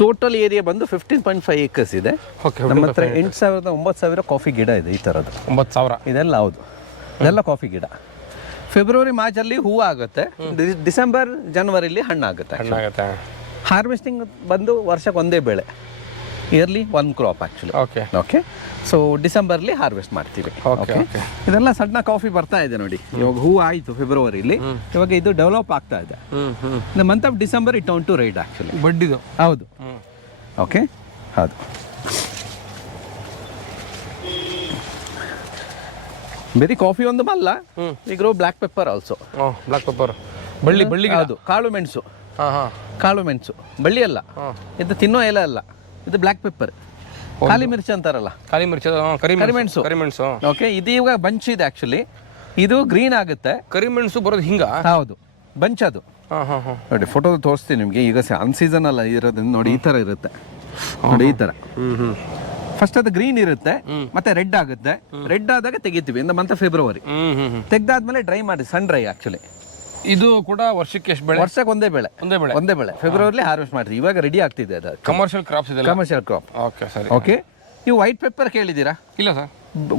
Total area ಬಂದು 15.5 acres ಇದೆ. ನಮ್ಮ ಹತ್ರ 8,000 9,000 ಕಾಫಿ ಗಿಡ ಇದೆ ಈ ಥರದ್ದು. 9,000 ಇದೆಲ್ಲ ಹೌದು, ಇದೆಲ್ಲ ಕಾಫಿ ಗಿಡ. ಫೆಬ್ರವರಿ ಮಾರ್ಚಲ್ಲಿ ಹೂವು ಆಗುತ್ತೆ, ಡಿಸೆಂಬರ್ ಜನವರಿಲಿ ಹಣ್ಣಾಗುತ್ತೆ. ಹಾರ್ವೆಸ್ಟಿಂಗ್ ಬಂದು ವರ್ಷಕ್ಕೆ ಒಂದೇ ಬೆಳೆ, yearly 1 crop actually. Okay so ಡಿಸೆಂಬರ್ಲಿ ಹಾರ್ವೆಸ್ಟ್ ಮಾಡ್ತೀವಿ. ಇದೆಲ್ಲ ಸಣ್ಣ ಕಾಫಿ ಬರ್ತಾ ಇದೆ ನೋಡಿ. ಇವಾಗ ಹೂವು ಆಯಿತು ಫೆಬ್ರವರಿಲಿ, ಇವಾಗ ಇದು ಡೆವಲಪ್ ಆಗ್ತಾ ಇದೆ. The month of December it turn to red actually. ಬಡ್ಡಿದು ಹೌದು. ಓಕೆ ಹೌದು. ಬರೀ ಕಾಫಿ ಒಂದು ಅಲ್ಲ, ಈಗ black pepper also. Black pepper ಬಳ್ಳಿ ಅದು ಕಾಳು ಮೆಣಸು. ಕಾಳು ಮೆಣಸು ಬಳ್ಳಿ ಅಲ್ಲ, ಇದು ತಿನ್ನೋ ಎಲೆ ಅಲ್ಲ, ಇದು ಬ್ಲ್ಯಾಕ್ ಪೆಪ್ಪರ್. ಖಾಲಿ ಮಿರ್ಚಿ ಅಂತಾರಲ್ಲ, ಕರಿಮೆಣಸು. ಓಕೆ, ಇದು ಇವಾಗ ಬಂಚ್ ಇದೆ ಆಕ್ಚುಲಿ. ಇದು ಗ್ರೀನ್ ಆಗುತ್ತೆ. ಕರಿಮೆಣಸು ಬರೋದು ಹಿಂಗ? ಹೌದು, ಬಂಚ್ ಅದು. ನೋಡಿ ಫೋಟೋ ತೋರಿಸ್ತೀನಿ ನಿಮಗೆ. ಈಗ ಅನ್ಸೀಸನ್ ಅಲ್ಲ ಇರೋದ್ರಿಂದ ನೋಡಿ ಈ ತರ ಇರುತ್ತೆ ನೋಡಿ, ಈ ತರ. ಫಸ್ಟ್ ಅದು ಗ್ರೀನ್ ಇರುತ್ತೆ, ಮತ್ತೆ ರೆಡ್ ಆಗುತ್ತೆ. ರೆಡ್ ಆದಾಗ ತೆಗಿತೀವಿ in the month of February. ತೆಗ್ದಾದ್ಮೇಲೆ ಡ್ರೈ ಮಾಡಿ, ಸನ್ ಡ್ರೈ ಆಕ್ಚುಲಿ. ಇದು ಕೂಡ ವರ್ಷಕ್ಕೆ ಎಷ್ಟು ಬೆಳೆ? ವರ್ಷಕ್ಕೆ ಒಂದೇ ಬೆಳೆ. ಫೆಬ್ರವರಿ ಹಾರ್ವೆಸ್ಟ್ ಮಾಡ್ತೀವಿ. ಇವಾಗ ರೆಡಿ ಆಗ್ತಿದೆ ಅದು. ಕಮರ್ಷಿಯಲ್ ಕ್ರಾಪ್ಸ್ ಇದೆ. Commercial crop. ಓಕೆ ಸರಿ. ಓಕೆ, ಇವು ವೈಟ್ ಪೆಪ್ಪರ್ ಕೇಳಿದ್ದೀರಾ? ಇಲ್ಲ ಸರ್.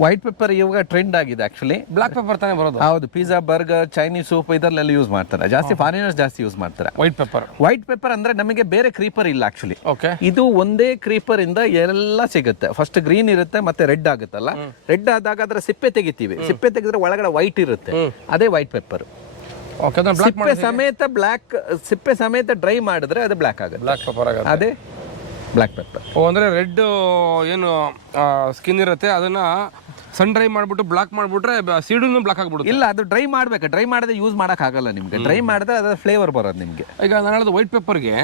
ವೈಟ್ ಪೆಪ್ಪರ್ ಇವಾಗ ಟ್ರೆಂಡ್ ಆಗಿದೆ ಆಕ್ಚುಲಿ. ಬ್ಲಾಕ್ ಪೆಪ್ಪರ್ ತಾನೇ ಬರೋದು? ಹೌದು, ಪಿಜ್ಜಾ, ಬರ್ಗರ್, ಚೈನೀಸ್ ಸೂಪ್ ಇದರಲ್ಲೆಲ್ಲ ಯೂಸ್ ಮಾಡ್ತಾರೆ ಜಾಸ್ತಿ. ಫಾರಿನರ್ಸ್ ಜಾಸ್ತಿ ಯೂಸ್ ಮಾಡ್ತಾರೆ ವೈಟ್ ಪೆಪ್ಪರ್. ಅಂದ್ರೆ ನಮಗೆ ಬೇರೆ ಕ್ರೀಪರ್ ಇಲ್ಲ ಆಕ್ಚುಲಿ. ಇದು ಒಂದೇ ಕ್ರೀಪರ್ ಇಂದ ಎಲ್ಲ ಸಿಗುತ್ತೆ. ಫಸ್ಟ್ ಗ್ರೀನ್ ಇರುತ್ತೆ, ಮತ್ತೆ ರೆಡ್ ಆಗುತ್ತಲ್ಲ. ರೆಡ್ ಆದಾಗ ಅದರ ಸಿಪ್ಪೆ ತೆಗಿತೀವಿ. ಸಿಪ್ಪೆ ತೆಗೆದ್ರೆ ಒಳಗಡೆ ವೈಟ್ ಇರುತ್ತೆ, ಅದೇ ವೈಟ್ ಪೆಪ್ಪರ್. ಸಿಪ್ಪೆ ಸಮೇತ ಡ್ರೈ ಮಾಡಿದ್ರೆ ಅದು ಬ್ಲಾಕ್ ಆಗುತ್ತೆ, ಅದೇ ಬ್ಲಾಕ್ ಪೆಪ್ಪರ್. ಅಂದ್ರೆ ರೆಡ್ ಏನು ಸ್ಕಿನ್ ಇರುತ್ತೆ ಅದನ್ನ ಸನ್ ಡ್ರೈ ಮಾಡ್ಬಿಟ್ಟು ಬ್ಲಾಕ್ ಮಾಡ್ಬಿಟ್ರೆ ಸೀಡನ್ನು ಬ್ಲಾಕ್ ಆಗ್ಬಿಡುತ್ತೆ. ಇಲ್ಲ, ಅದು ಡ್ರೈ ಮಾಡ್ಬೇಕು. ಡ್ರೈ ಮಾಡಿದ್ರೆ ಯೂಸ್ ಮಾಡಕ್ ಆಗಲ್ಲ ನಿಮ್ಗೆ. ಡ್ರೈ ಮಾಡಿದ್ರೆ ಅದ್ರ ಫ್ಲೇವರ್ ಬರೋದು ನಿಮ್ಗೆ. ಈಗ ನಾನು ಹೇಳೋದು ವೈಟ್ ಪೆಪ್ಪರ್ಗೆ,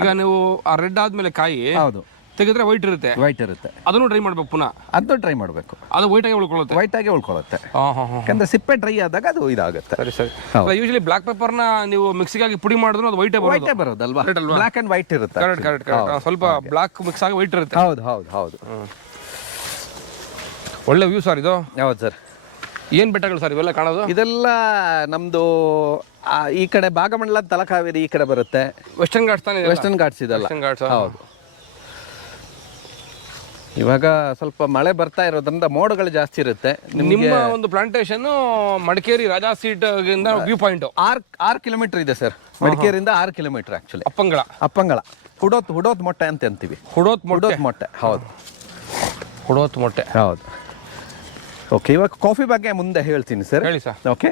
ಈಗ ನೀವು ಆ ರೆಡ್ ಆದ್ಮೇಲೆ ಕಾಯಿ ಹೌದು ತೆಗೆದ್ರೆ ವೈಟ್ ಇರುತ್ತೆ. ಅದನ್ನು ಡ್ರೈ ಮಾಡ್ಬೇಕು, ಪುನಃ ಅದನ್ನು ಡ್ರೈ ಮಾಡಬೇಕು. ಅದು ವೈಟ್ ಆಗಿ ಉಳ್ಕೊಳ್ಳುತ್ತೆ. ಯಾಕಂದ್ರೆ ಸಿಪ್ಪೆ ಡ್ರೈ ಆದಾಗ ಅದು ಇದಾಗುತ್ತೆ. ಸರಿ. ಯೂಶಲಿ ಬ್ಲಾಕ್ ಪೆಪ್ಪರ್ ನ ನೀವು ಮಿಕ್ಸಿಗಾಗಿ ಪುಡಿ ಮಾಡಿದ್ರು ಅದು ವೈಟೇ ಬರೋದಲ್ವಾ? ಬ್ಲಾಕ್ ಅಂಡ್ ವೈಟ್ ಇರುತ್ತೆ. ಕರೆಕ್ಟ್. ಸ್ವಲ್ಪ ಬ್ಲಾಕ್ ಮಿಕ್ಸ್ ಆಗಿ ವೈಟ್ ಇರುತ್ತೆ. ಹೌದು. ಒಳ್ಳೆ ವ್ಯೂ ಸರ್ ಇದು. ಯಾವ್ದು ಸರ್? ಏನ್ ಬೆಟ್ಟಗಳು ಸರ್ ಇವೆಲ್ಲ ಕಾಣೋದು? ಇದೆಲ್ಲ ನಮ್ದು ಈ ಕಡೆ ಭಾಗಮಂಡಲ, ತಲಕಾವೇರಿ ಈ ಕಡೆ ಬರುತ್ತೆ. ವೆಸ್ಟರ್ನ್ ಘಾಟ್ಸ್ ಇದೆಲ್ಲ. ಹೌದು. ಇವಾಗ ಸ್ವಲ್ಪ ಮಳೆ ಬರ್ತಾ ಇರೋದ್ರಿಂದ ಮೋಡಗಳು ಜಾಸ್ತಿ ಇರುತ್ತೆ. ನಿಮ್ಮ ಒಂದು plantation Madikeri Raja seat view point 6 kilometre ಇದೆ ಸರ್. ಮಡಿಕೇರಿಯಿಂದ 6 ಕಿಲೋಮೀಟರ್ ಆಕ್ಚುಲಿ. ಅಪ್ಪಂಗಳ ಹುಡೋತ್ ಮೊಟ್ಟೆ ಅಂತ ಅಂತೀವಿ. ಹುಡೋತ್ ಮೊಟ್ಟೆ. ಹೌದು. ಓಕೆ, ಇವಾಗ ಕಾಫಿ ಬಗ್ಗೆ ಮುಂದೆ ಹೇಳ್ತೀನಿ ಸರ್. ಹೇಳಿ ಸರ್. ಓಕೆ,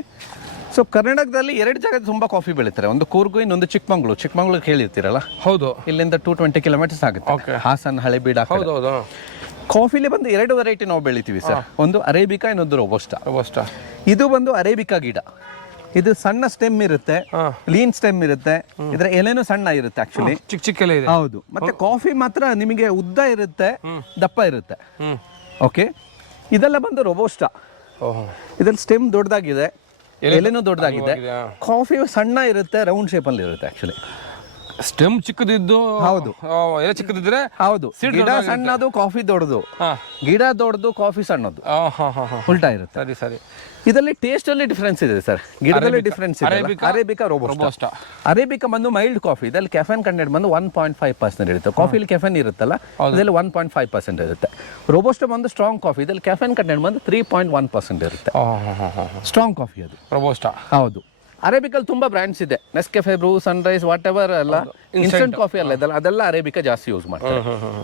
ಸೊ ಕರ್ನಾಟಕದಲ್ಲಿ 2 ಜಾಗ ತುಂಬಾ ಕಾಫಿ ಬೆಳೀತಾರೆ. ಒಂದು ಕೂರ್ಗು, ಇನ್ನೊಂದು ಚಿಕ್ಕಮಗಳೂರು ಕೇಳಿರ್ತೀರಲ್ಲ? ಹೌದು. ಇಲ್ಲಿಂದ 220 ಕಿಲೋಮೀಟರ್ಸ್ ಆಗುತ್ತೆ. ಹಾಸನ್, ಹಳೆಬೀಡು. ಕಾಫಿಲಿ ಬಂದು 2 ವೆರೈಟಿ ನಾವು ಬೆಳಿತೀವಿ ಸರ್. ಒಂದು ಅರೇಬಿಕಾ, ಇನ್ನೊಂದು ರೋಬೋಸ್ಟಾ. ಇದು ಬಂದು ಅರೇಬಿಕಾ ಗಿಡ. ಇದು ಸಣ್ಣ ಸ್ಟೆಮ್ ಇರುತ್ತೆ, ಲೀನ್ ಸ್ಟೆಮ್ ಇರುತ್ತೆ. ಇದರ ಎಲೆನೂ ಸಣ್ಣ ಇರುತ್ತೆ ಆಕ್ಚುಲಿ, ಚಿಕ್ಕ ಎಲೆ ಇದೆ. ಹೌದು. ಮತ್ತೆ ಕಾಫಿ ಮಾತ್ರ ನಿಮಗೆ ಉದ್ದ ಇರುತ್ತೆ, ದಪ್ಪ ಇರುತ್ತೆ. ಓಕೆ, ಇದೆಲ್ಲ ಬಂದು ರೋಬೋಸ್ಟಾ. ಇದ್ರಲ್ಲಿ ಸ್ಟೆಮ್ ದೊಡ್ಡದಾಗಿದೆ, ಎಲೆನೂ ದೊಡ್ಡದಾಗಿದೆ. ಕಾಫಿ ಸಣ್ಣ ಇರುತ್ತೆ, ರೌಂಡ್ ಶೇಪ್ ಅಲ್ಲಿ ಇರುತ್ತೆ ಆಕ್ಚುಲಿ. ಸ್ಟೆಮ್ ಚಿಕ್ಕದಿದ್ದು, ಹೌದು, ಎಲೆ ಚಿಕ್ಕದಿದ್ರೆ ಹೌದು. ಗಿಡ ಸಣ್ಣದು, ಕಾಫಿ ದೊಡ್ಡದು. ಗಿಡ ದೊಡ್ಡದು, ಕಾಫಿ ಸಣ್ಣದು, ಉಲ್ಟಾ ಇರುತ್ತೆ. ಸರಿ. ಇದರಲ್ಲಿ ಟೇಸ್ಟ್ ಅಲ್ಲಿ ಡಿಫರೆನ್ಸ್ ಇದೆ ಸರ್. ಗಿಡದಲ್ಲಿ ಡಿಫರೆನ್ಸ್ ಇದೆ. Arabica, robusta. ಅರೇಬಿಕಾ ಬಂದು ಮೈಲ್ಡ್ ಕಾಫಿ. ಇದರಲ್ಲಿ ಕೆಫೆನ್ ಕಂಟೆಂಟ್ ಬಂದು 1.5% ಇರುತ್ತೆ. ಕಾಫಿಲಿ ಕೆಫೆನ್ ಇರುತ್ತಲ್ಲ, ಇದರಲ್ಲಿ 1.5% ಇರುತ್ತೆ. ರೋಬೋಸ್ಟಾ ಬಂದು ಸ್ಟ್ರಾಂಗ್ ಕಾಫಿ. ಇದರಲ್ಲಿ ಕೆಫೆನ್ ಕಂಟೆಂಟ್ ಬಂದು 3.1% ಇರುತ್ತೆ. ಸ್ಟ್ರಾಂಗ್ ಕಾಫಿ ಅದು ರೋಬೋಸ್ಟಾ. ಹೌದು. ಅರೇಬಿಕಲ್ ತುಂಬಾ ಬ್ರ್ಯಾಂಡ್ಸ್ ಇದೆ. Nescafe, Bru, Sunrise, whatever ಎಲ್ಲ ಇನ್ಸ್ಟೆಂಟ್ ಕಾಫಿ ಅಲ್ಲ ಅದೆಲ್ಲ ಅರೇಬಿಕಾ ಜಾಸ್ತಿ ಯೂಸ್ ಮಾಡ್ತಾರೆ.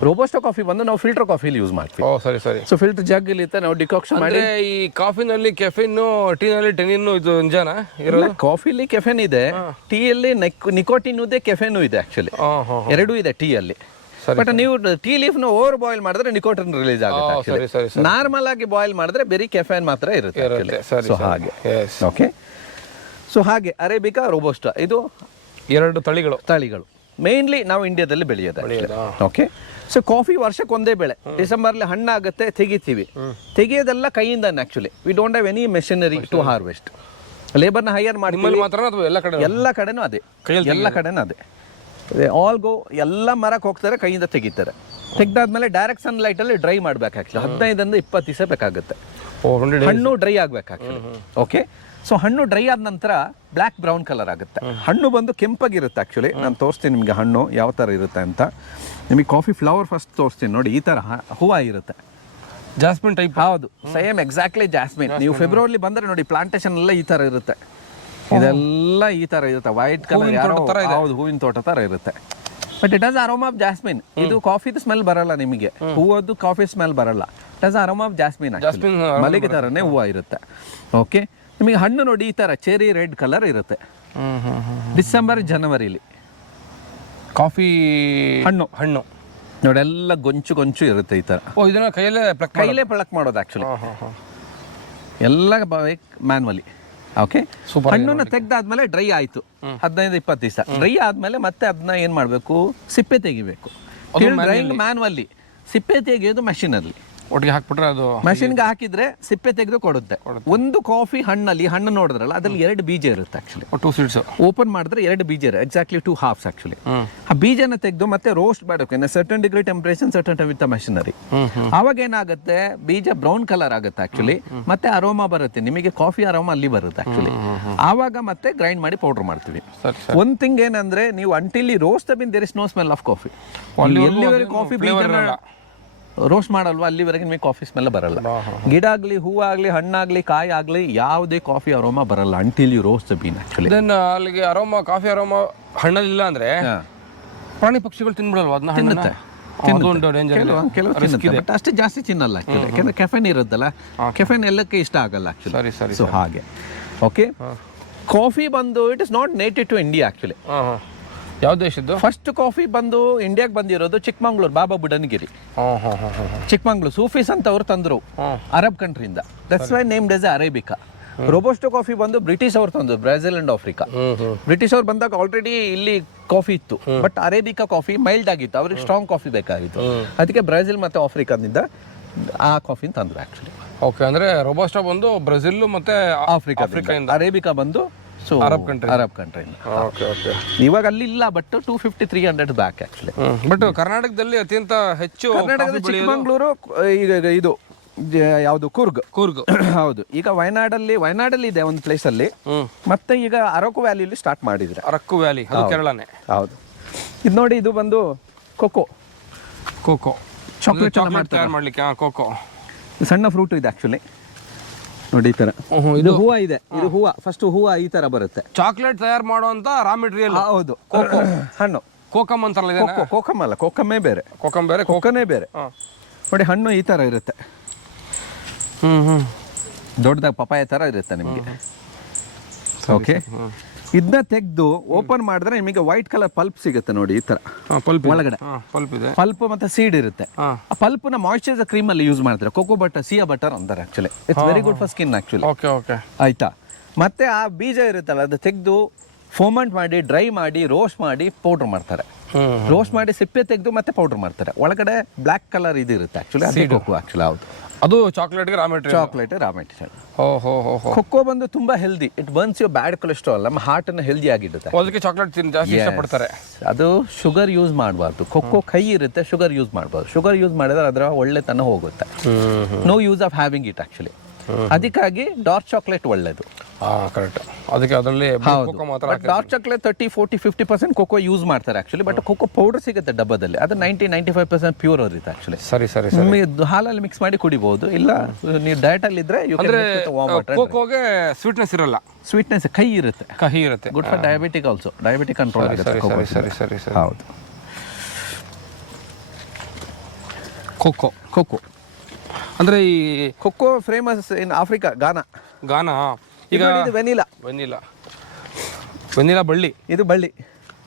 ರೋಬೋಸ್ಟಾ ಕಾಫಿ ಬಂದು ನಾವು ಫಿಲ್ಟರ್ ಕಾಫಿಲಿ ಯೂಸ್ ಮಾಡ್ತೀವಿ. ಸರಿ. ಸೊ ಫಿಲ್ಟರ್ ಜಗ್ ಇಲ್ಲಿ ನಾವು ಡಿಕಾಕ್ಷನ್ ಮಾಡಿ. ಈ ಕಾಫಿನಲ್ಲಿ ಕೆಫಿನ್, ಟೀನಲ್ಲಿ ಟೆನಿನ್, ಇದು ನಿಜಾನಾ? ಕಾಫಿಲಿ ಕೆಫೆನ್ ಇದೆ, ಟೀಯಲ್ಲಿ ನಿಕೋಟಿನ್ ಇದೆ, ಕೆಫೆನ್ ಇದೆ ಆಕ್ಚುಲಿ. ಎರಡೂ ಇದೆ ಟೀಯಲ್ಲಿ. ಬಟ್ ನೀವು ಟೀ ಲೀಫ್ ನ ಓವರ್ ಬಾಯ್ಲ್ ಮಾಡಿದ್ರೆ ನಿಕೋಟಿನ್ ರಿಲೀಸ್ ಆಗುತ್ತೆ. ನಾರ್ಮಲ್ ಆಗಿ ಬಾಯ್ಲ್ ಮಾಡಿದ್ರೆ ಬರೀ ಕೆಫೆನ್ ಮಾತ್ರ ಇರುತ್ತೆ. ಸೊ ಹಾಗೆ. ಓಕೆ, ಸೊ ಹಾಗೆ ಅರೇಬಿಕಾ, ರೋಬೋಸ್ಟಾ ಇದು 2 ತಳಿಗಳು ಮೇನ್ಲಿ ನಾವು ಇಂಡಿಯಾದಲ್ಲಿ ಬೆಳೆಯೋದು. ಓಕೆ, ಸೊ ಕಾಫಿ ವರ್ಷಕ್ಕೆ ಒಂದೇ ಬೆಳೆ. ಡಿಸೆಂಬರ್ಲಿ ಹಣ್ಣಾಗುತ್ತೆ, ತೆಗಿಯೋದೆಲ್ಲ ಕೈಯಿಂದಾನೆ actually. We don't have any machinery to harvest. ಲೇಬರ್ನ ಹೈಯರ್ ಮಾಡಿ ಎಲ್ಲ ಕಡೆನೂ ಅದೇ. ಆಲ್ ಗೋ, ಎಲ್ಲ ಮರಕ್ಕೆ ಹೋಗ್ತಾರೆ, ಕೈಯಿಂದ ತೆಗಿತಾರೆ. ತೆಗ್ದಾದ್ಮೇಲೆ ಡೈರೆಕ್ಟ್ ಸನ್ ಲೈಟ್ ಅಲ್ಲಿ ಡ್ರೈ ಮಾಡ್ಬೇಕು ಆಕ್ಚುಲಿ. 15 20 ದಿವಸ ಬೇಕಾಗುತ್ತೆ. ಹಣ್ಣು ಡ್ರೈ ಆಗ್ಬೇಕು ಆಕ್ಚುಲಿ. ಓಕೆ, ಸೊ ಹಣ್ಣು ಡ್ರೈ ಆದ ನಂತರ ಬ್ಲ್ಯಾಕ್ ಬ್ರೌನ್ ಕಲರ್ ಆಗುತ್ತೆ. ಹಣ್ಣು ಬಂದು ಕೆಂಪಾಗಿರುತ್ತೆ ಆ್ಯಕ್ಚುಲಿ. ನಾನು ತೋರಿಸ್ತೀನಿ ನಿಮಗೆ ಹಣ್ಣು ಯಾವ ಥರ ಇರುತ್ತೆ ಅಂತ. ನಿಮಗೆ ಕಾಫಿ ಫ್ಲವರ್ ಫಸ್ಟ್ ತೋರಿಸ್ತೀನಿ ನೋಡಿ. ಈ ಥರ ಹೂವು ಇರುತ್ತೆ, ಜಾಸ್ಮಿನ್ ಟೈಪ್. ಹೌದು, ಸೇಮ್ ಎಕ್ಸಾಕ್ಟ್ಲಿ ಜಾಸ್ಮಿನ್. ನೀವು ಫೆಬ್ರವರಿ ಬಂದರೆ ನೋಡಿ ಪ್ಲಾಂಟೇಶನ್ ಎಲ್ಲ ಈ ಥರ ಇರುತ್ತೆ. ಇದೆಲ್ಲ ಈ ಥರ ಇರುತ್ತೆ, ವೈಟ್ ಕಲರ್. ಹೌದು, ಹೂವಿನ ತೋಟ ಥರ ಇರುತ್ತೆ. But it has aroma of jasmine. ಇದು ಕಾಫಿದು ಸ್ಮೆಲ್ ಬರಲ್ಲ ನಿಮಗೆ, ಹೂವದ್ದು ಕಾಫಿ ಸ್ಮೆಲ್ ಬರಲ್ಲ. It has aroma of jasmine. ಮಲ್ಲಿಗೆ ಥರನೇ ಹೂವು ಇರುತ್ತೆ. ಓಕೆ, ನಿಮಗೆ ಹಣ್ಣು ನೋಡಿ ಈ ಥರ ಚೆರಿ ರೆಡ್ ಕಲರ್ ಇರುತ್ತೆ. ಡಿಸೆಂಬರ್ ಜನವರಿಲಿ ಕಾಫಿ ಹಣ್ಣು ನೋಡಿ ಎಲ್ಲ ಗೊಂಚು ಇರುತ್ತೆ ಈ ಥರ. ಇದನ್ನ ಕೈಯಲ್ಲೇ ಪ್ಲಕ್ ಮಾಡೋದು ಆ್ಯಕ್ಚುಲಿ, ಎಲ್ಲ ಮ್ಯಾನ್ವಲಿ. ಓಕೆ, ಹಣ್ಣನ್ನ ತೆಗ್ದಾದ್ಮೇಲೆ ಡ್ರೈ ಆಯ್ತು 15-20 ದಿವಸ. ಡ್ರೈ ಆದ್ಮೇಲೆ ಮತ್ತೆ ಅದನ್ನ ಏನ್ ಮಾಡ್ಬೇಕು, ಸಿಪ್ಪೆ ತೆಗಿಬೇಕು. ಡ್ರೈಯಿಂಗ್ ಮ್ಯಾನ್ವಲ್ಲಿ, ಸಿಪ್ಪೆ ತೆಗೆಯೋದು ಮೆಷಿನಲ್ಲಿ. ಒಟ್ಟಿಗೆ ಹಾಕ್ಬಿಟ್ರೆ ಅದು ಮೆಷಿನ್ಗೆ ಹಾಕಿದ್ರೆ ಸಿಪ್ಪೆ ತೆಗೆದು ಕೊಡುತ್ತೆ. ಒಂದು ಕಾಫಿ ಹಣ್ಣಲ್ಲಿ ಹಣ್ಣು ನೋಡಿದ್ರಲ್ಲ, ಅದ್ರಲ್ಲಿ 2 ಬೀಜ ಇರುತ್ತೆ ಆಕ್ಚುಲಿ. 2 ಸೀಡ್ಸ್ ಓಪನ್ ಮಾಡಿದ್ರೆ 2 ಬೀಜ ಇರುತ್ತೆ, ಎಕ್ಸಾಕ್ಟ್ಲಿ 2 halves ಆಕ್ಚುಲಿ. ಆ ಬೀಜನ ತೆಗೆದು ಮತ್ತೆ ರೋಸ್ಟ್ ಮಾಡಬೇಕು in certain degree temperature, certain with machinery. ಆವಾಗ ಏನಾಗುತ್ತೆ, ಬೀಜ ಬ್ರೌನ್ ಕಲರ್ ಆಗುತ್ತೆ ಆಕ್ಚುಲಿ. ಮತ್ತೆ ಅರೋಮಾ ಬರುತ್ತೆ ನಿಮಗೆ, ಕಾಫಿ ಅರೋಮಾ ಅಲ್ಲಿ ಬರುತ್ತೆ ಆಕ್ಚುಲಿ. ಆವಾಗ ಮತ್ತೆ ಗ್ರೈಂಡ್ ಮಾಡಿ ಪೌಡರ್ ಮಾಡ್ತೀವಿ. ಒಂದ್ ಥಿಂಗ್ ಏನಂದ್ರೆ, ನೀವು until roast bean there is no smell of coffee. ಎಲ್ಲಿವರೆಗೆ ಕಾಫಿ ಬೀಜ ರೋಸ್ಟ್ ಮಾಡಲ್ವಾ ಅಲ್ಲಿವರೆಗೆ ನಿಮಗೆ ಕಾಫಿ ಸ್ಮೆಲ್ ಬರಲ್ಲ. ಗಿಡ ಆಗಲಿ, ಹೂವಾಗಲಿ, ಹಣ್ಣಾಗ್ಲಿ, ಕಾಯಿ ಆಗಲಿ, ಯಾವುದೇ ಕಾಫಿ ಅರೋಮಾ ಬರಲ್ಲ until you roast the bean actually. ಅಲ್ಲಿಗೆ ಅರೋಮಾ, ಕಾಫಿ ಅರೋಮಾ ಹಣ್ಣಲ್ಲಿಲ್ಲ ಅಂದ್ರೆ ಪ್ರಾಣಿ ಪಕ್ಷಿಗಳು ತಿನ್ಬಿಡಲ್ವಾ ಅದನ್ನ? ತಿನ್ನುತ್ತೆ, ಕೆಲವು ಅಷ್ಟೇ ಜಾಸ್ತಿ ತಿನ್ನಲ್ಲ ಆಕ್ಚುಲಿ, ಯಾಕಂದ್ರೆ ಕೆಫೆನ್ ಇರುತ್ತಲ್ಲ. ಕೆಫೆನ್ ಎಲ್ಲಕ್ಕೆ ಇಷ್ಟ ಆಗಲ್ಲ ಆಕ್ಚುಲಿ. ಸೊ ಹಾಗೆ. ಓಕೆ, ಕಾಫಿ ಬಂದು it is not native to India actually. ಯಾವ ದೇಶದ್ದು? ಫಸ್ಟ್ ಕಾಫಿ ಬಂದು ಇಂಡಿಯಾಗೆ ಬಂದಿರೋದು ಚಿಕ್ಮಂಗ್ಳೂರ್, ಬಾಬಾ ಬುಡನ್ಗಿರಿ. ಚಿಕ್ಮಂಗ್ಳೂರ್ ಸೂಫೀಸ್ ಅಂತ ಅವ್ರು ತಂದ್ರು ಅರಬ್ ಕಂಟ್ರಿಯಿಂದ. That's why named as Arabica. Robusta coffee ಬಂದು ಬ್ರಿಟಿಷ್ ಅವ್ರು ತಂದ್ರು, ಬ್ರೆಜಿಲ್ ಅಂಡ್ ಆಫ್ರಿಕಾ. ಬ್ರಿಟಿಷ್ ಅವ್ರು ಬಂದಾಗ ಆಲ್ರೆಡಿ ಇಲ್ಲಿ ಕಾಫಿ ಇತ್ತು, ಬಟ್ ಅರೇಬಿಕಾ ಕಾಫಿ ಮೈಲ್ಡ್ ಆಗಿತ್ತು, ಅವ್ರಿಗೆ ಸ್ಟ್ರಾಂಗ್ ಕಾಫಿ ಬೇಕಾಗಿತ್ತು. ಅದಕ್ಕೆ ಬ್ರೆಜಿಲ್ ಮತ್ತೆ ಆಫ್ರಿಕಾದಿಂದ ಆ ಕಾಫಿನ ತಂದ್ರು ಆಕ್ಚುಲಿ. ಓಕೆ, ಅಂದ್ರೆ ರೋಬೋಸ್ಟೋ ಬಂದು ಬ್ರೆಜಿಲ್ ಮತ್ತೆ ಆಫ್ರಿಕಾದಿಂದ, ಅರೇಬಿಕಾ ಬಂದು ಅರಬ್ ಕಂಟ್ರಿ. ಇವಾಗ ಅಲ್ಲಿ ಇಲ್ಲ, ಬಟ್ 250-300 ಬ್ಯಾಕ್ ಆಕ್ಚುಲಿ. ಬಟ್ ಕರ್ನಾಟಕದಲ್ಲಿ ಅತ್ಯಂತ ಹೆಚ್ಚು ಕರ್ನಾಟಕದ ಚಿಕ್ಕಮಂಗ್ಳೂರು, ಈಗ ಇದು ಯಾವುದು ಕೂರ್ಗ್. ಹೌದು, ಈಗ ವಯನಾಡಲ್ಲಿ ಇದೆ ಒಂದು ಪ್ಲೇಸ್ ಅಲ್ಲಿ. ಮತ್ತೆ ಈಗ ಅರಕು ವ್ಯಾಲಿಯಲ್ಲಿ ಸ್ಟಾರ್ಟ್ ಮಾಡಿದ್ರೆ. ಅರಕು ವ್ಯಾಲಿ ಅದು ಕೇರಳನೇ. ಹೌದು, ಇದು ನೋಡಿ, ಇದು ಬಂದು ಕೋಕೋ ಚಾಕ್ಲೇಟ್ ಮಾಡ್ಲಿಕ್ಕೆ. ಕೋಕೋ ಸಣ್ಣ ಫ್ರೂಟ್ ಇದೆ ಆಕ್ಚುಲಿ. ನೋಡಿ ಈ ತರ, ಇದು ಹೂವ ಇದೆ. ಇದು ಹೂವ, ಫಸ್ಟ್ ಹೂವ ಈ ತರ ಬರುತ್ತೆ. ಚಾಕ್ಲೇಟ್ ತಯಾರು ಮಾಡುವಂತ ರಾ ಮೆಟೀರಿಯಲ್. ಹೌದು, ಕೋಕೋ ಹಣ್ಣು. ಕೋಕಮ್ ಅಂತಾರಲ್ಲ, ಕೋಕಮ್ ಅಲ್ಲ, ಕೋಕಮ್ಮೇ ಬೇರೆ, ಕೋಕನೇ ಬೇರೆ. ನೋಡಿ, ಹಣ್ಣು ಈ ತರ ಇರುತ್ತೆ, ದೊಡ್ಡದಾಗಿ ಪಪಾಯ ತರ ಇರುತ್ತೆ ನಿಮಗೆ. ಓಕೆ, ಇದನ್ನ ತೆಗೆದು ಓಪನ್ ಮಾಡಿದ್ರೆ ನಿಮಗೆ ವೈಟ್ ಕಲರ್ ಪಲ್ಪ್ ಸಿಗುತ್ತೆ ನೋಡಿ ಈ ತರ. ಒಳಗಡೆ ಪಲ್ಪ್ ಮತ್ತೆ ಸೀಡ್ ಇರುತ್ತೆ. ಆ ಪಲ್ಪ್ ನ ಮಾಯಿಶ್ಚರೈಸರ್ ಕ್ರೀಮ್ ಅಲ್ಲಿ ಯೂಸ್ ಮಾಡ್ತಾರೆ. ಕೋಕೋ ಬಟರ್, ಸಿಯಾ ಬಟರ್ ಅಂತಾರೆ actually. It's very good for skin actually. ಆಯ್ತಾ, ಮತ್ತೆ ಆ ಬೀಜ ಇರುತ್ತಲ್ಲ, ಅದು ತೆಗೆದು ಫೋಮೆಂಟ್ ಮಾಡಿ, ಡ್ರೈ ಮಾಡಿ, ರೋಸ್ಟ್ ಮಾಡಿ ಪೌಡರ್ ಮಾಡ್ತಾರೆ. ರೋಸ್ಟ್ ಮಾಡಿ ಸಿಪ್ಪೆ ತೆಗೆದು ಮತ್ತೆ ಪೌಡರ್ ಮಾಡ್ತಾರೆ. ಒಳಗಡೆ ಬ್ಲಾಕ್ ಕಲರ್ ಇದು ಇರುತ್ತೆ ಆಕ್ಚುಲಿ, ಅದೇ ಕೋಕೋ ಆಕ್ಚುಲಿ. ಹೌದು, ಅದು ಚಾಕ್ಲೇಟ್ಗೆ ರಾ ಮೆಟೀರಿಯಲ್. ಕೊಕ್ಕೋ ಬಂದು ತುಂಬಾ healthy. It burns you bad cholesterol, ನಮ್ಮ ಹಾರ್ಟ್ ಅನ್ನು ಹೆಲ್ದಿ ಆಗಿಡುತ್ತೆ. ಅದಕ್ಕೆ ಚಾಕ್ಲೇಟ್ ಜಾಸ್ತಿ ಇಷ್ಟಪಡ್ತಾರೆ. ಅದು ಶುಗರ್ ಯೂಸ್ ಮಾಡಬಾರ್ದು. ಕೊಕ್ಕೋ ಕೈ ಇರುತ್ತೆ, ಶುಗರ್ ಯೂಸ್ ಮಾಡಬಾರ್ದು. ಶುಗರ್ ಯೂಸ್ ಮಾಡಿದ್ರೆ ಅದರ ಒಳ್ಳೆತನ ಹೋಗುತ್ತೆ. No use of having it actually. ಅದಕ್ಕಾಗಿ ಡಾರ್ಕ್ ಚಾಕ್ಲೇಟ್ ಒಳ್ಳೇದು. ಕರೆಕ್ಟ್. ಅದಕ್ಕೆ ಅದರಲ್ಲಿ ಡಾರ್ಕ್ ಚಾಕ್ಲೇಟ್ 30-40-50% ಕೊಕೋ ಯೂಸ್ ಮಾಡ್ತಾರೆ ಆಕ್ಚುಲಿ. ಬಟ್ ಕೊಕೋ ಪೌಡರ್ ಸಿಗುತ್ತೆ ಡಬ್ಬದಲ್ಲಿ, ಅದು 90-95% ಪ್ಯೂರ್ ಇರುತ್ತೆ ಆಕ್ಚುಲಿ. ಸರಿ. ಹಾಲಲ್ಲಿ ಮಿಕ್ಸ್ ಮಾಡಿ ಕುಡಿಬಹುದು. ಇಲ್ಲ ನೀವು ಡಯಟ್ ಅಲ್ಲಿ ಇದ್ರೆ ಕೋಕೋಗೆ ಸ್ವೀಟ್ನೆಸ್ ಇರಲ್ಲ, ಸ್ವೀಟ್ನೆಸ್ ಕಹಿ ಇರುತ್ತೆ. Good for diabetic also, diabetic control ಆಗುತ್ತೆ. ಸರಿ. ಹೌದು, ಕೋಕೋ ಅಂದ್ರೆ ಈ ಕೊಕ್ಕೋ ಫೇಮಸ್ ಇನ್ ಆಫ್ರಿಕಾ, ಗಾನಾ. ಈಗ ವೆನಿಲಾ ಬಳ್ಳಿ, ಇದು ಬಳ್ಳಿ.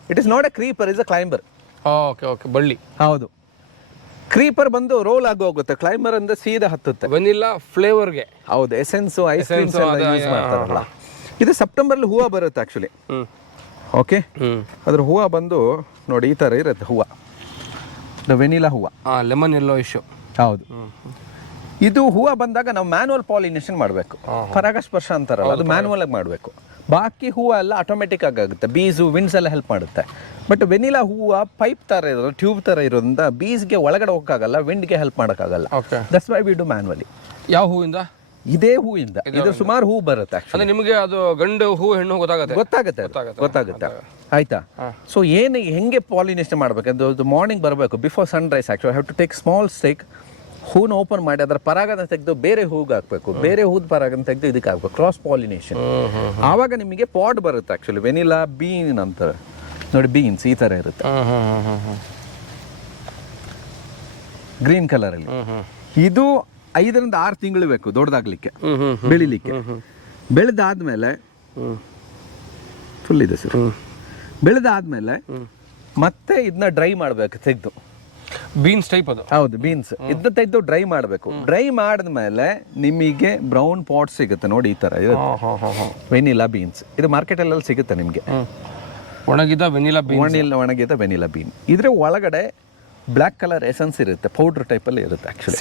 It is not A creeper, is a climber. Okay, ಬಳ್ಳಿ. ಹೌದು, ಕ್ರೀಪರ್ ಬಂದು ರೋಲ್ ಆಗಿ ಹೋಗುತ್ತೆ, ಕ್ಲೈಂಬರ್ ಅಂದ್ರೆ ಸೀದಾ ಹತ್ತುತ್ತೆ. ವೆನಿಲಾ ಫ್ಲೇವರ್ಗೆ. ಹೌದು, ಎಸೆನ್ಸ್, ಐಸ್ ಕ್ರೀಮ್ಸ್ ಎಲ್ಲ ಯೂಸ್ ಮಾಡ್ತಾರಲ್ಲ. ಇದು ಸೆಪ್ಟೆಂಬರ್ ಅಲ್ಲಿ ಹೂವು ಬರುತ್ತೆ ಆಕ್ಚುಲಿ. ಓಕೆ, ಅದ್ರ ಹೂವು ಬಂದು ನೋಡಿ ಈ ತರ ಇರುತ್ತೆ ಹೂವು, ವೆನಿಲಾ ಹೂವು. Lemon yellow issue. ಹೌದು, ಇದು ಹೂವು ಬಂದಾಗ ನಾವು ಮ್ಯಾನುವಲ್ ಪಾಲಿನೇಷನ್ ಮಾಡಬೇಕು. ಪರಾಗಸ್ಪರ್ಶ ಅಂತಾರಲ್ಲ, ಅದು ಮ್ಯಾನುವಲ್ ಆಗಿ ಮಾಡಬೇಕು. ಬಾಕಿ ಹೂವು ಎಲ್ಲ ಆಟೋಮೆಟಿಕ್ ಆಗುತ್ತೆ. ಬೀಸು, ವಿಂಡ್ಸ್ ಎಲ್ಲ ಹೆಲ್ಪ್ ಮಾಡುತ್ತೆ. ಬಟ್ ವೆನಿಲಾ ಹೂವು ಪೈಪ್ ತರ ಇರೋದು, ಟ್ಯೂಬ್ ತರ ಇರೋದ್ರಿಂದ ಬೀಸ್ಗೆ ಒಳಗಡೆ ಹೋಗಕ್ಕಾಗಲ್ಲ, ವಿಂಡ್ಗೆ ಹೆಲ್ಪ್ ಮಾಡೋಕ್ಕಾಗಲ್ಲ. That's why we do manually. ಯಾವ ಹೂವಿಂದ? ಇದೇ ಹೂವಿಂದ ಇದು ಸುಮಾರು ಹೂ ಬರುತ್ತೆ actually. ಅಂದ್ರೆ ನಿಮಗೆ ಅದು ಗಂಡು ಹೂ ಹೆಣ್ಣು ಗೊತ್ತಾಗುತ್ತೆ ಆಯ್ತಾ. ಸೊ ಏನು ಹೆಂಗೆ ಪಾಲಿನೇಷನ್ ಮಾಡ್ಬೇಕು ಅದು ಮಾರ್ನಿಂಗ್ ಬರಬೇಕು before sunrise actually have to take small stake, ಹೂನ ಓಪನ್ ಮಾಡಿ ಅದರ ಪರಾಗನ ತೆಗೆದು ಬೇರೆ ಹೂಗೆ ಹಾಕಬೇಕು, ಬೇರೆ ಹೂದ ಪರಾಗನ ತೆಗೆದು ಇದಕ್ಕೆ ಹಾಕಬೇಕು, ಕ್ರಾಸ್ ಪಾಲಿನೇಷನ್. ಆವಾಗ ನಿಮಗೆ ಪಾಡ್ ಬರುತ್ತೆ ಆಕ್ಚುಲಿ. ವೆನಿಲಾ ಬೀನ್ ಅಂತ ನೋಡಿ, ಬೀನ್ಸ್ ಈ ಥರ ಇರುತ್ತೆ ಗ್ರೀನ್ ಕಲರಲ್ಲಿ. ಇದು 5 ರಿಂದ 6 ತಿಂಗಳು ಬೇಕು ದೊಡ್ಡದಾಗ್ಲಿಕ್ಕೆ, ಬೆಳಿಲಿಕ್ಕೆ. ಬೆಳೆದಾದ್ಮೇಲೆ ಫುಲ್ ಇದೆ ಸರ್. ಬೆಳೆದಾದ್ಮೇಲೆ ಮತ್ತೆ ಇದನ್ನ ಡ್ರೈ ಮಾಡಬೇಕು ತೆಗೆದು. ಬೀನ್ಸ್ ಟೈಪ್ ಅದು? ಹೌದು, ಬೀನ್ಸ್. ಇದನ್ನ ತೆಗೆದು ಡ್ರೈ ಮಾಡಬೇಕು. ಡ್ರೈ ಮಾಡಿದ್ಮೇಲೆ ನಿಮಗೆ ಬ್ರೌನ್ ಪಾಟ್ ಸಿಗುತ್ತೆ ನೋಡಿ, ಈ ತರ ಇರುತ್ತೆ ವೆನಿಲಾ ಬೀನ್ಸ್. ಇದು ಮಾರ್ಕೆಟಲ್ಲಿ ಸಿಗುತ್ತೆ ನಿಮಗೆ, ಒಣಗಿದ ವೆನಿಲಾ ಬೀನ್. ಒಣಗಿದ ವೆನಿಲಾ ಬೀನ್. ಇದ್ರ ಒಳಗಡೆ ಬ್ಲ್ಯಾಕ್ ಕಲರ್ ಎಸೆನ್ಸ್ ಇರುತ್ತೆ, ಪೌಡರ್ ಟೈಪಲ್ಲಿ ಇರುತ್ತೆ ಆಕ್ಚುಲಿ.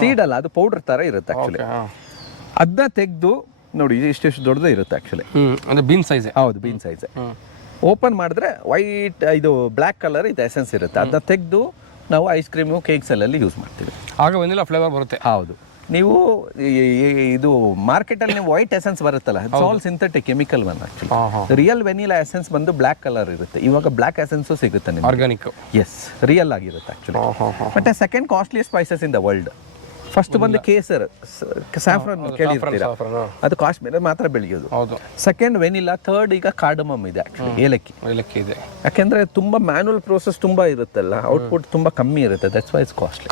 ಸೀಡ್ ಅಲ್ಲ, ಅದು ಪೌಡರ್ ತರ ಇರುತ್ತೆ ಆಕ್ಚುಲಿ. ಅದನ್ನ ತೆಗೆದು ನೋಡಿ, ಇಷ್ಟು ದೊಡ್ಡದೇ ಇರುತ್ತೆ ಆಕ್ಚುಲಿ. ಅಂದ್ರೆ ಬೀನ್ ಸೈಜ್? ಹೌದು, ಬೀನ್ ಸೈಜ್. ಓಪನ್ ಮಾಡಿದ್ರೆ ವೈಟ್ ಇದು ಬ್ಲ್ಯಾಕ್ ಕಲರ್ ಇದು ಎಸೆನ್ಸ್ ಇರುತ್ತೆ. ಅದನ್ನ ತೆಗೆದು ನಾವು ಐಸ್ ಕ್ರೀಮು ಕೇಕ್ಸ್ ಅಲ್ಲಿ ಯೂಸ್ ಮಾಡ್ತೀವಿ. ಆಗ ವೆನಿಲಾ ಫ್ಲೇವರ್ ಬರುತ್ತೆ. ಹೌದು. ನೀವು ಇದು ಮಾರ್ಕೆಟಲ್ಲಿ ನೀವು ವೈಟ್ ಎಸೆನ್ಸ್ ಬರುತ್ತಲ್ಲ, it's all synthetic chemical one actually. Real vanilla essence ಬಂದು ಬ್ಲ್ಯಾಕ್ ಕಲರ್ ಇರುತ್ತೆ. ಇವಾಗ ಬ್ಲ್ಯಾಕ್ ಎಸೆನ್ಸು ಸಿಗುತ್ತೆ ನಿಮಗೆ, ಆರ್ಗಾನಿಕ್. ಎಸ್, ರಿಯಲ್ ಆಗಿರುತ್ತೆ ಆಕ್ಚುಲಿ. ಮತ್ತೆ second costly spices in the world. First ಬಂದು ಕೇಸರ್, ಸ್ಯಾಫ್ರನ್ ಕೇಳಿರ್ತೀರಾ, ಅದು ಕಾಶ್ಮೀರ ಮಾತ್ರ ಬೆಳೆಯೋದು. ಸೆಕೆಂಡ್ ವೆನಿಲಾ, ಥರ್ಡ್ ಈಗ ಕಾರ್ಡಮಮ್ ಇದೆ ಆಕ್ಚುಲಿ, ಏಲಕ್ಕಿ ಇದೆ. ಯಾಕೆಂದ್ರೆ ತುಂಬಾ ಮ್ಯಾನುವಲ್ ಪ್ರೋಸೆಸ್ ತುಂಬಾ ಇರುತ್ತಲ್ಲ, ಔಟ್ಪುಟ್ ತುಂಬಾ ಕಮ್ಮಿ ಇರುತ್ತೆ, ದಟ್ಸ್ ವೈ ಇಟ್ಸ್ ಕಾಸ್ಟ್ಲಿ.